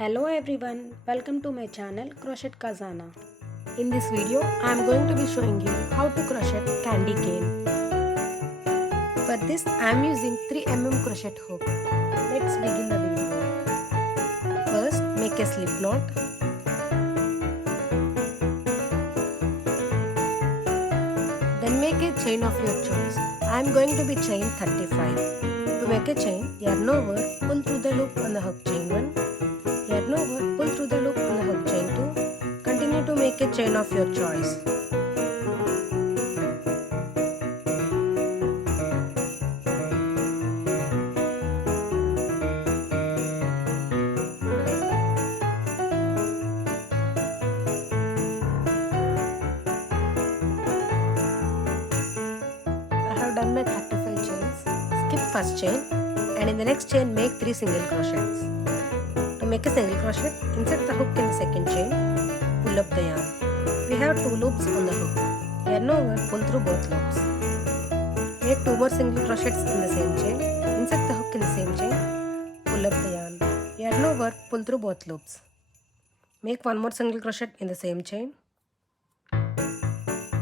Hello everyone, welcome to my channel Crochet Khazana. In this video, I am going to be showing you how to crochet candy cane. For this, I am using 3 mm crochet hook. Let's begin the video. First, make a slip knot. Then make a chain of your choice. I am going to be chain 35. To make a chain, yarn over, pull through the loop on the hook chain 1. Yarn over, pull through the loop on the hook chain 2. Continue to make a chain of your choice. I have done my 35 chains. Skip first chain and in the next chain make 3 single crochets. To make a single crochet, insert the hook in the second chain, pull up the yarn. We have 2 loops on the hook. Yarn over, pull through both loops. Make 2 more single crochets in the same chain. Insert the hook in the same chain, pull up the yarn. Yarn over, pull through both loops. Make 1 more single crochet in the same chain.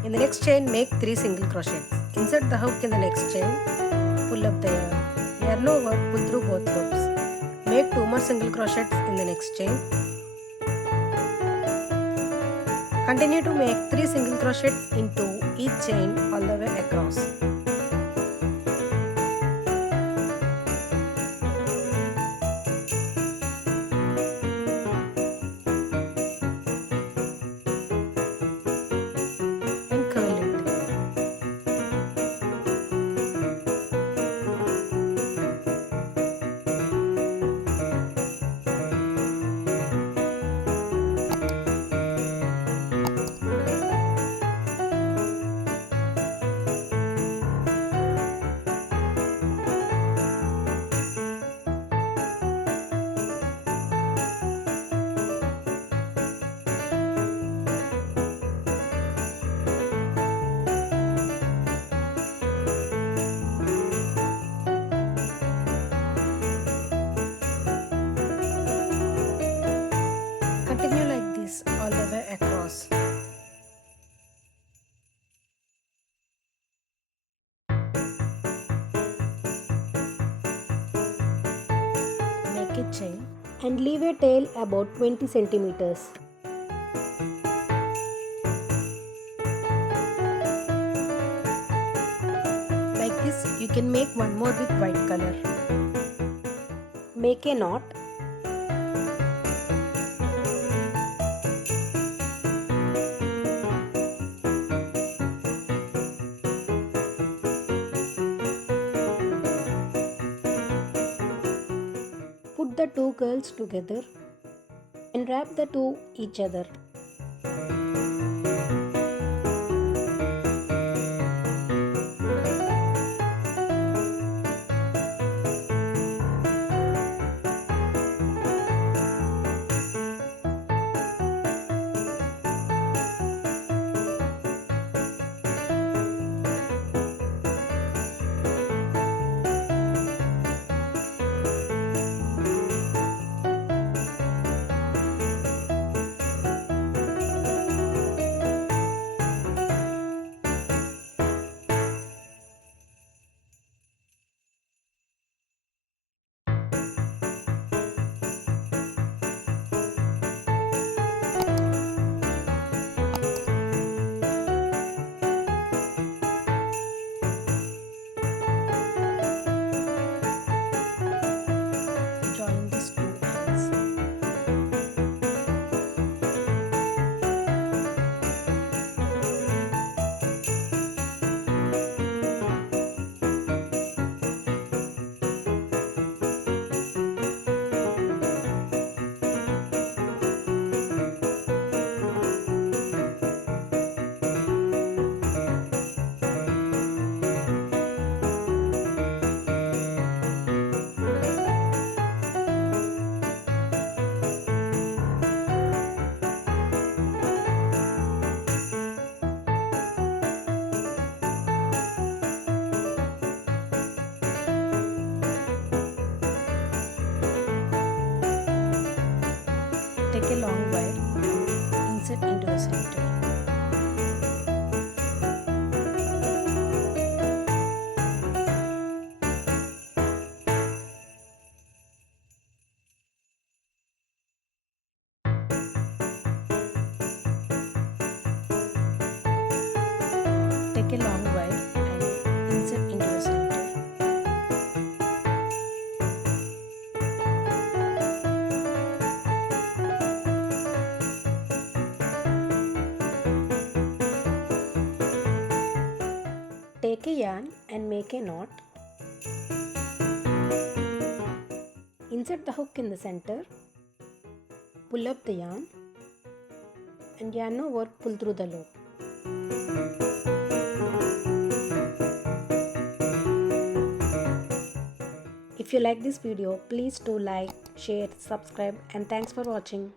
In the next chain, make 3 single crochets. Insert the hook in the next chain, pull up the yarn. Yarn over, pull through both loops. Make 2 more single crochets in the next chain. Continue to make 3 single crochets into each chain all the way across. And curl it. Continue like this all the way across. Make a chain and leave a tail about 20 centimeters. Like this, you can make one more with white color. Make a knot. Put the 2 curls together and wrap the two each other. Take a long wire and insert into the center. Take a long wire and insert into the center. Take a yarn and make a knot. Insert the hook in the center. Pull up the yarn and yarn over, pull through the loop. If you like this video, please do like, share, subscribe, and thanks for watching.